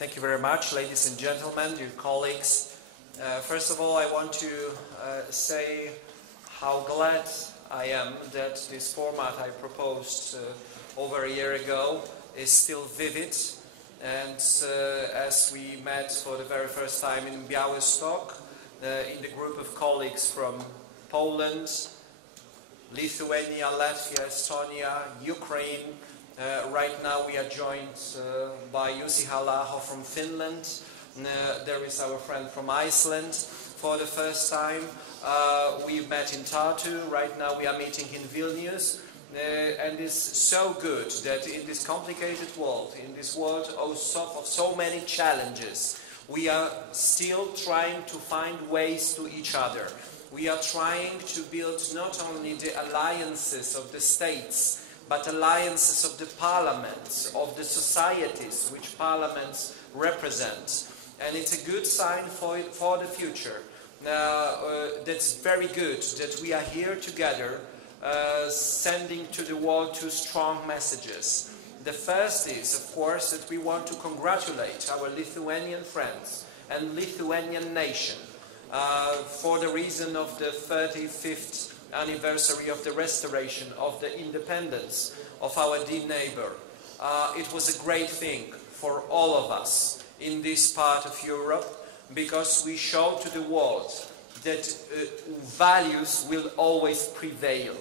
Thank you very much, ladies and gentlemen, dear colleagues. First of all, I want to say how glad I am that this format I proposed over a year ago is still vivid. And as we met for the very first time in Białystok, in the group of colleagues from Poland, Lithuania, Latvia, Estonia, Ukraine. Right now we are joined by Jussi Halla-aho from Finland. There is our friend from Iceland for the first time. We met in Tartu. Right now we are meeting in Vilnius. And it's so good that in this complicated world, in this world of so many challenges, we are still trying to find ways to each other. We are trying to build not only the alliances of the states, but alliances of the parliaments, of the societies which parliaments represent. And it's a good sign for the future. That's very good that we are here together, sending to the world two strong messages. The first is, of course, that we want to congratulate our Lithuanian friends and Lithuanian nation for the reason of the 35th anniversary of the restoration of the independence of our dear neighbor. It was a great thing for all of us in this part of Europe, because we show to the world that values will always prevail,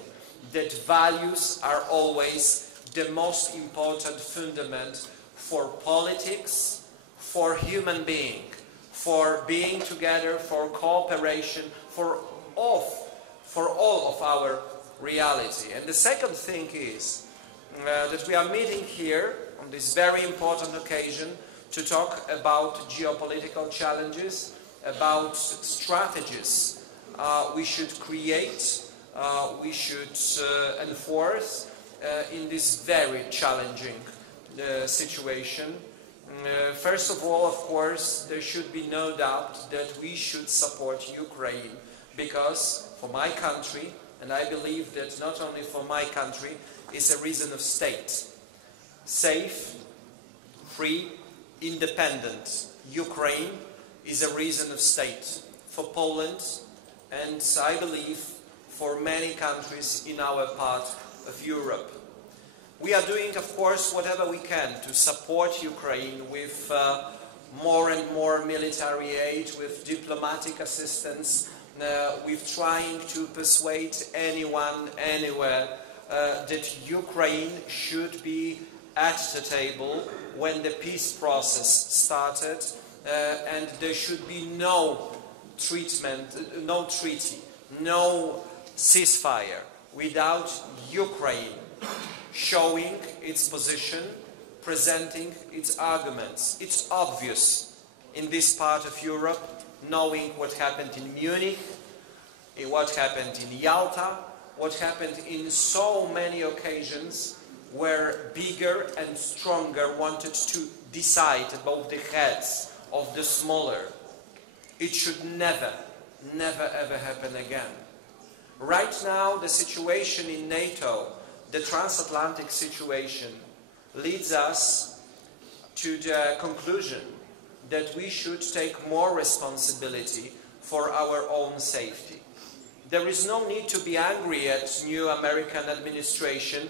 that values are always the most important fundament for politics, for human being, for being together, for cooperation, for all of our reality. And the second thing is that we are meeting here on this very important occasion to talk about geopolitical challenges, about strategies we should create, we should enforce in this very challenging situation. First of all, of course, there should be no doubt that we should support Ukraine, because for my country, and I believe that not only for my country, is a reason of state. Safe, free, independent Ukraine is a reason of state for Poland, and I believe for many countries in our part of Europe. We are doing, of course, whatever we can to support Ukraine with more and more military aid, with diplomatic assistance, with trying to persuade anyone, anywhere, that Ukraine should be at the table when the peace process started, and there should be no treatment, no treaty, no ceasefire without Ukraine showing its position, presenting its arguments. It's obvious in this part of Europe, knowing what happened in Munich, what happened in Yalta, what happened in so many occasions where bigger and stronger wanted to decide above the heads of the smaller. It should never, never ever happen again. Right now, the situation in NATO, the transatlantic situation, leads us to the conclusion that we should take more responsibility for our own safety. There is no need to be angry at new American administration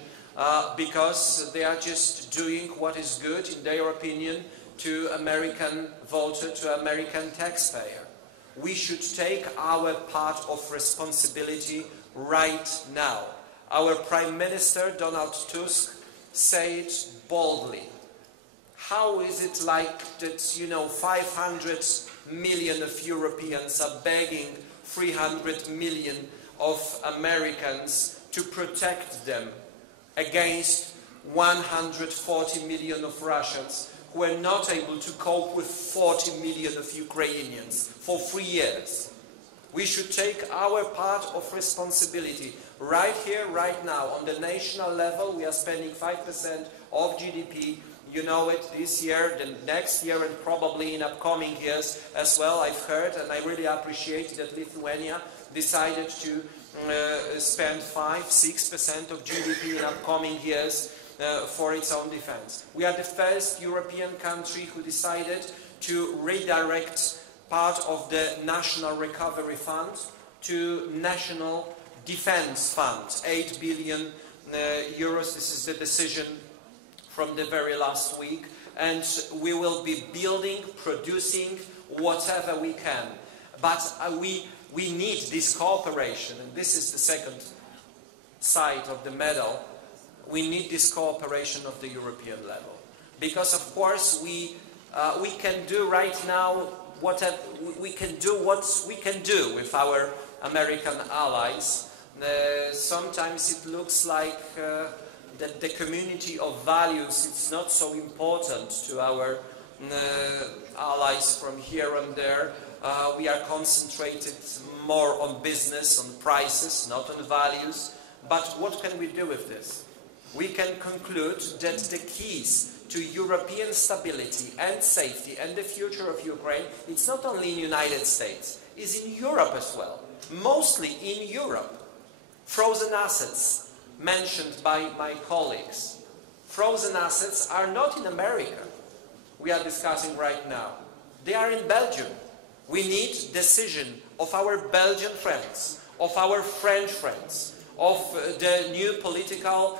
because they are just doing what is good, in their opinion, to American voter, to American taxpayer. We should take our part of responsibility right now. Our Prime Minister, Donald Tusk, said boldly. How is it like that, 500 million of Europeans are begging 300 million of Americans to protect them against 140 million of Russians who are not able to cope with 40 million of Ukrainians for 3 years? We should take our part of responsibility right here, right now. On the national level, we are spending 5% of GDP. You know it, this year, the next year, and probably in upcoming years as well. I've heard, and I really appreciate that Lithuania decided to spend 5-6% of GDP in upcoming years for its own defense. We are the first European country who decided to redirect part of the National Recovery Fund to National Defense Fund, 8 billion euros. This is the decision from the very last week. And we will be building, producing whatever we can. But we need this cooperation, and this is the second side of the medal. We need this cooperation of the European level. Because of course we can do right now what we can do with our American allies. Sometimes it looks like that the community of values is not so important to our allies from here and there. We are concentrated more on business, on prices, not on values. But what can we do with this? We can conclude that the keys to European stability and safety and the future of Ukraine, it's not only in the United States, it's in Europe as well. Mostly in Europe. Frozen assets mentioned by my colleagues. Frozen assets are not in America, we are discussing right now. They are in Belgium. We need decision of our Belgian friends, of our French friends, of the new political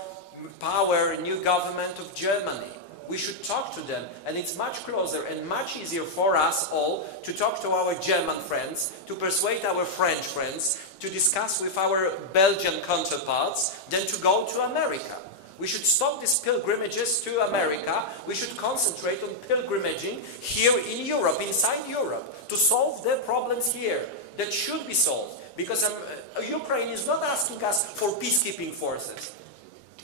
power, new government of Germany. We should talk to them, and it's much closer and much easier for us all to talk to our German friends, to persuade our French friends, to discuss with our Belgian counterparts than to go to America. We should stop these pilgrimages to America. We should concentrate on pilgrimaging here in Europe, inside Europe, to solve the problems here that should be solved. Because Ukraine is not asking us for peacekeeping forces.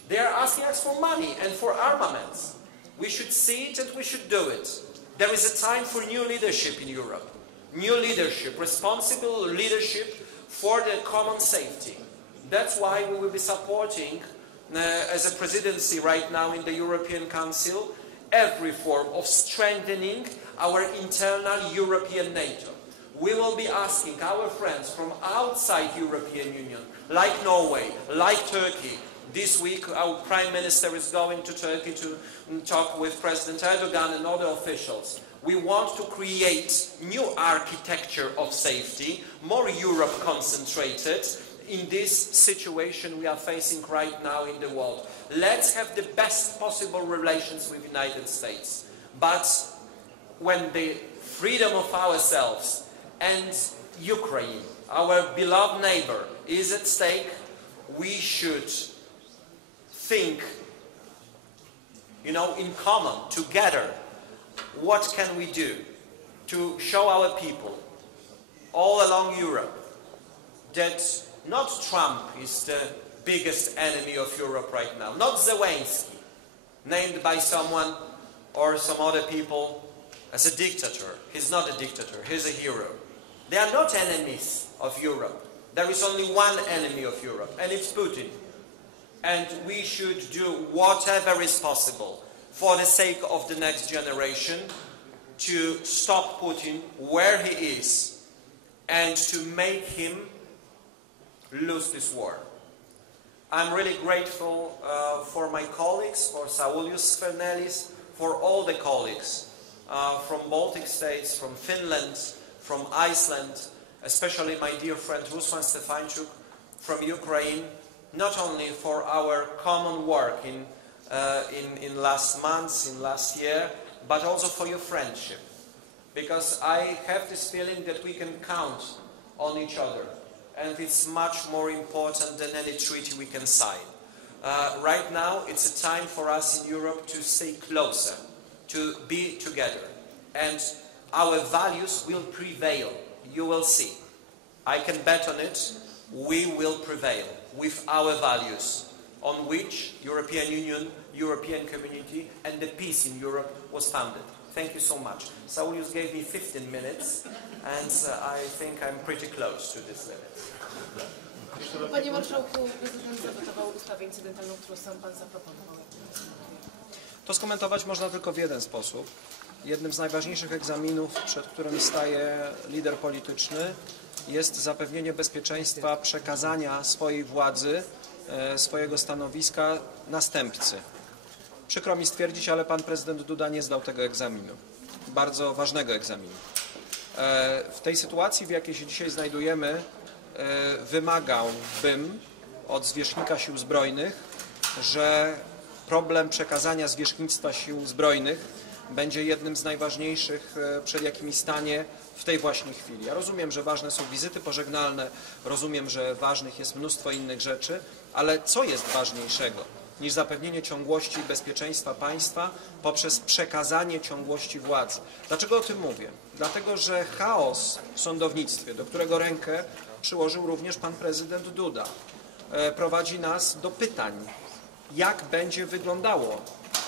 They are asking us for money and for armaments. We should see it and we should do it. There is a time for new leadership in Europe. New leadership, responsible leadership for the common safety. That's why we will be supporting, as a presidency right now in the European Council, every form of strengthening our internal European NATO. We will be asking our friends from outside European Union, like Norway, like Turkey. This week our Prime Minister is going to Turkey to talk with President Erdogan and other officials. We want to create new architecture of safety, more Europe concentrated in this situation we are facing right now in the world. Let's have the best possible relations with the United States. But when the freedom of ourselves and Ukraine, our beloved neighbor, is at stake, we should think, in common, together, what can we do to show our people all along Europe that not Trump is the biggest enemy of Europe right now, not Zelensky, named by someone or some other people as a dictator. He's not a dictator, he's a hero. They are not enemies of Europe. There is only one enemy of Europe, and it's Putin. And we should do whatever is possible for the sake of the next generation to stop Putin where he is and to make him lose this war. I'm really grateful for my colleagues, for Saulius Fernelis, for all the colleagues from Baltic states, from Finland, from Iceland, especially my dear friend Ruslan Stefanchuk from Ukraine, not only for our common work in last months, in last year, but also for your friendship. Because I have this feeling that we can count on each other. And it's much more important than any treaty we can sign. Right now, it's a time for us in Europe to stay closer, to be together. And our values will prevail. You will see. I can bet on it. We will prevail with our values, on which European Union, European community, and the peace in Europe was founded. Thank you so much. Saulius gave me 15 minutes, and I think I'm pretty close to this limit. Panie Marszałku, prezydent zawetował ustawę incydentalną, którą sam Pan zaproponował. To skomentować można tylko w jeden sposób. Jednym z najważniejszych egzaminów, przed którym staje lider polityczny, jest zapewnienie bezpieczeństwa przekazania swojej władzy, swojego stanowiska następcy. Przykro mi stwierdzić, ale pan prezydent Duda nie zdał tego egzaminu, bardzo ważnego egzaminu. W tej sytuacji, w jakiej się dzisiaj znajdujemy, wymagałbym od zwierzchnika Sił Zbrojnych, że problem przekazania zwierzchnictwa Sił Zbrojnych będzie jednym z najważniejszych, przed jakimi stanie w tej właśnie chwili. Ja rozumiem, że ważne są wizyty pożegnalne, rozumiem, że ważnych jest mnóstwo innych rzeczy, ale co jest ważniejszego niż zapewnienie ciągłości i bezpieczeństwa państwa poprzez przekazanie ciągłości władzy? Dlaczego o tym mówię? Dlatego, że chaos w sądownictwie, do którego rękę przyłożył również pan prezydent Duda, prowadzi nas do pytań, jak będzie wyglądało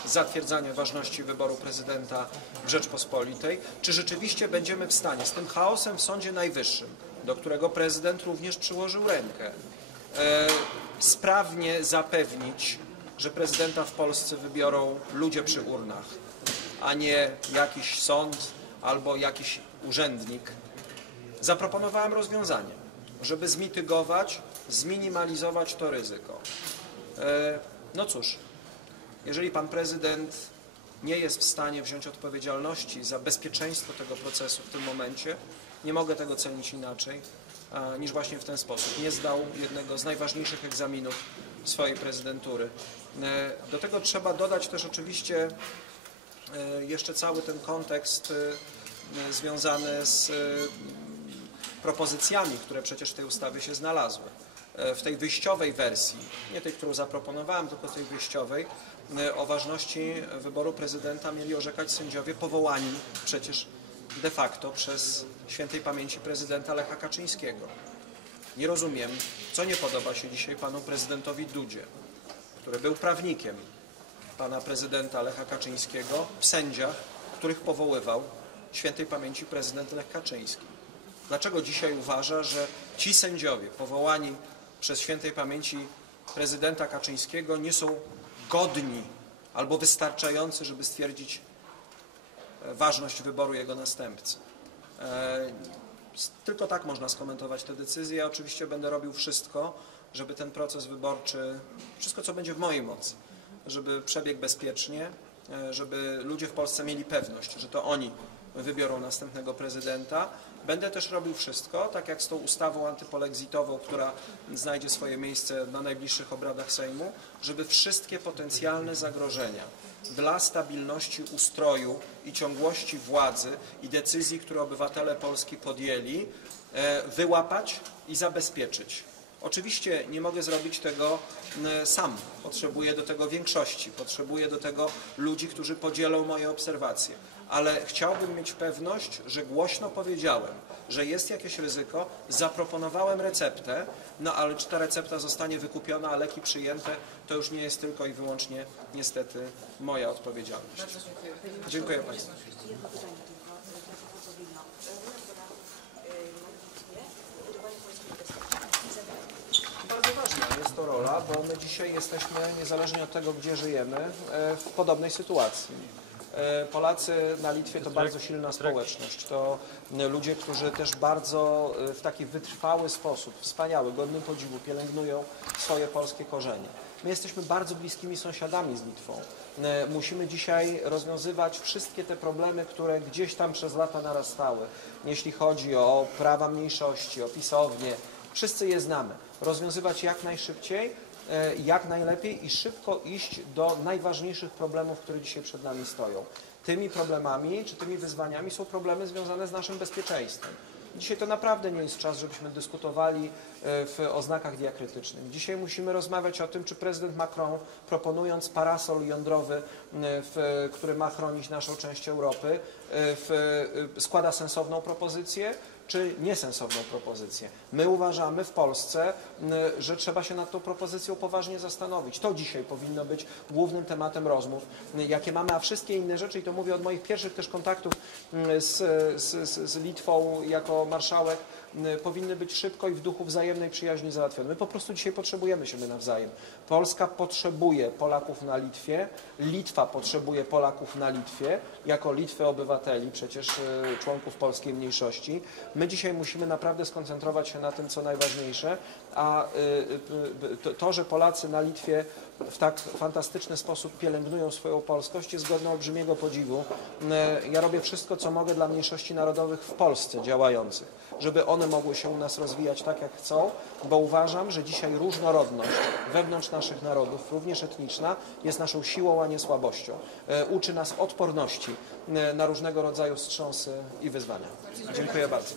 zatwierdzanie ważności wyboru prezydenta w Rzeczpospolitej, czy rzeczywiście będziemy w stanie z tym chaosem w Sądzie Najwyższym, do którego prezydent również przyłożył rękę, sprawnie zapewnić, że prezydenta w Polsce wybiorą ludzie przy urnach, a nie jakiś sąd albo jakiś urzędnik. Zaproponowałem rozwiązanie, żeby zmitygować, zminimalizować to ryzyko. No cóż, jeżeli pan prezydent nie jest w stanie wziąć odpowiedzialności za bezpieczeństwo tego procesu w tym momencie, nie mogę tego cenić inaczej niż właśnie w ten sposób. Nie zdał jednego z najważniejszych egzaminów swojej prezydentury. Do tego trzeba dodać też oczywiście jeszcze cały ten kontekst związany z propozycjami, które przecież w tej ustawie się znalazły. W tej wyjściowej wersji, nie tej, którą zaproponowałem, tylko tej wyjściowej, o ważności wyboru prezydenta mieli orzekać sędziowie powołani przecież de facto przez świętej pamięci prezydenta Lecha Kaczyńskiego. Nie rozumiem, co nie podoba się dzisiaj panu prezydentowi Dudzie, który był prawnikiem pana prezydenta Lecha Kaczyńskiego, w sędziach, których powoływał świętej pamięci prezydent Lech Kaczyński. Dlaczego dzisiaj uważa, że ci sędziowie powołani przez świętej pamięci prezydenta Kaczyńskiego nie są godni albo wystarczający, żeby stwierdzić ważność wyboru jego następcy? Tylko tak można skomentować tę decyzję. Ja oczywiście będę robił wszystko, żeby ten proces wyborczy, wszystko co będzie w mojej mocy, żeby przebiegł bezpiecznie, żeby ludzie w Polsce mieli pewność, że to oni wybiorą następnego prezydenta. Będę też robił wszystko, tak jak z tą ustawą antypolexitową, która znajdzie swoje miejsce na najbliższych obradach Sejmu, żeby wszystkie potencjalne zagrożenia dla stabilności ustroju i ciągłości władzy i decyzji, które obywatele Polski podjęli, wyłapać i zabezpieczyć. Oczywiście nie mogę zrobić tego sam. Potrzebuję do tego większości, potrzebuję do tego ludzi, którzy podzielą moje obserwacje. Ale chciałbym mieć pewność, że głośno powiedziałem, że jest jakieś ryzyko, zaproponowałem receptę, no ale czy ta recepta zostanie wykupiona, a leki przyjęte, to już nie jest tylko i wyłącznie niestety moja odpowiedzialność. Bardzo dziękuję. Dziękuję Państwu. Jedno pytanie tylko Wilna. Bardzo ważna jest to rola, bo my dzisiaj jesteśmy, niezależnie od tego, gdzie żyjemy, w podobnej sytuacji. Polacy na Litwie to bardzo silna społeczność. To ludzie, którzy też bardzo w taki wytrwały sposób, wspaniały, godny podziwu, pielęgnują swoje polskie korzenie. My jesteśmy bardzo bliskimi sąsiadami z Litwą. Musimy dzisiaj rozwiązywać wszystkie te problemy, które gdzieś tam przez lata narastały. Jeśli chodzi o prawa mniejszości, o pisownie, wszyscy je znamy. Rozwiązywać jak najszybciej, jak najlepiej i szybko iść do najważniejszych problemów, które dzisiaj przed nami stoją. Tymi problemami czy tymi wyzwaniami są problemy związane z naszym bezpieczeństwem. Dzisiaj to naprawdę nie jest czas, żebyśmy dyskutowali w oznakach diakrytycznych. Dzisiaj musimy rozmawiać o tym, czy prezydent Macron, proponując parasol jądrowy, który ma chronić naszą część Europy, składa sensowną propozycję, czy niesensowną propozycję. My uważamy w Polsce, że trzeba się nad tą propozycją poważnie zastanowić. To dzisiaj powinno być głównym tematem rozmów, jakie mamy, a wszystkie inne rzeczy, i to mówię od moich pierwszych też kontaktów z Litwą jako marszałek, powinny być szybko i w duchu wzajemnej przyjaźni załatwione. My po prostu dzisiaj potrzebujemy siebie nawzajem. Polska potrzebuje Polaków na Litwie, Litwa potrzebuje Polaków na Litwie, jako Litwy obywateli, przecież członków polskiej mniejszości. My dzisiaj musimy naprawdę skoncentrować się na tym, co najważniejsze, a to, że Polacy na Litwie w tak fantastyczny sposób pielęgnują swoją polskość, jest godne olbrzymiego podziwu. Ja robię wszystko, co mogę dla mniejszości narodowych w Polsce działających, żeby one mogły się u nas rozwijać tak, jak chcą, bo uważam, że dzisiaj różnorodność wewnątrz naszych narodów, również etniczna, jest naszą siłą, a nie słabością. Uczy nas odporności na różnego rodzaju wstrząsy i wyzwania. Dziękuję bardzo.